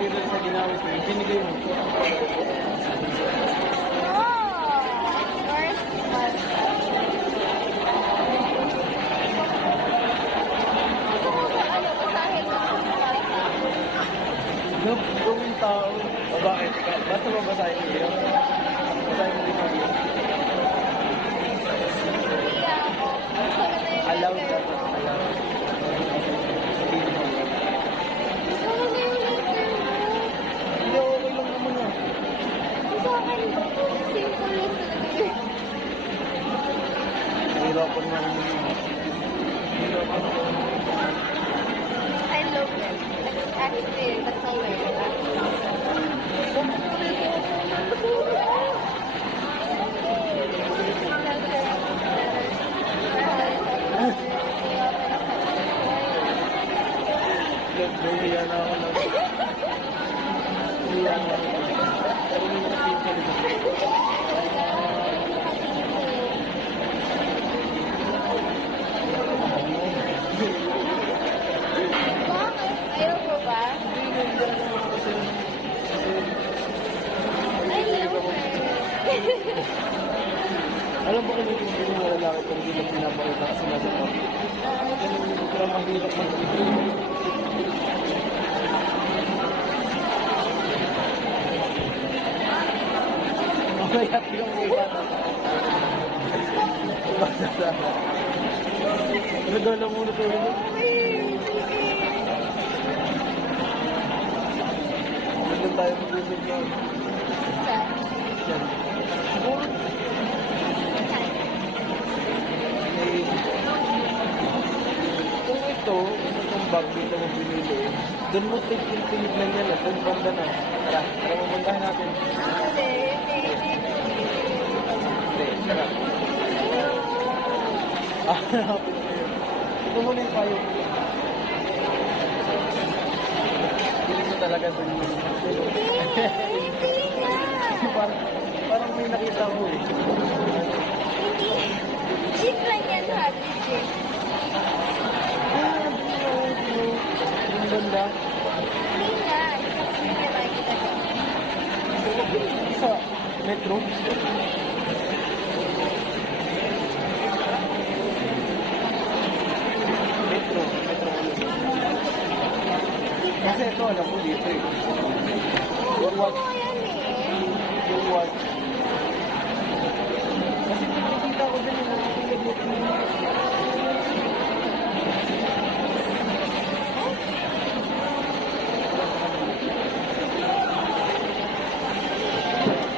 material sa ginamit ko, binigay mo. Gawing tao. O bakit? Basta mabasahin mo yun. Basahin mo din mo yun. Allow ka. Allow. Sabihin mo yun. Hindi, okay lang naman ah. Sa akin, simple lang talaga. Hirapan nga naman yun. Hirapan ako. I love it. Actually, that's all I Nahiya na ako lang. Nahiya na ako. Pero may nakita rin. Ayaw mo ba? Hindi, nandiyan ako kasi. I love it. Alam ba kung may pinipili mo lalaki pero hindi lang pinapakita kasi nasa pag. Kaya mahirap mag-ibig. Mamayat yung may bata. Bata sa akin. Nagala muna to rin. Magandang tayo mag-usap na. Yan. Siguro. Kung itong bag dito mo pinili, doon mo tinignan yan at doon banda na. Tara mamuntahan natin. Hindi, tara. Hanapin ko yun. Ito muna yung payo. Piling mo talaga doon yung parang may nakita mo eh. Cheap lang yan, ha? Legit. Yung banda. Hindi nga. Hindi nga makikita ko. Sa metro. Metro kasi ito alam mo dito eh. Yung what? Yung what? Kasi pinakita ko din yung nakikita dito.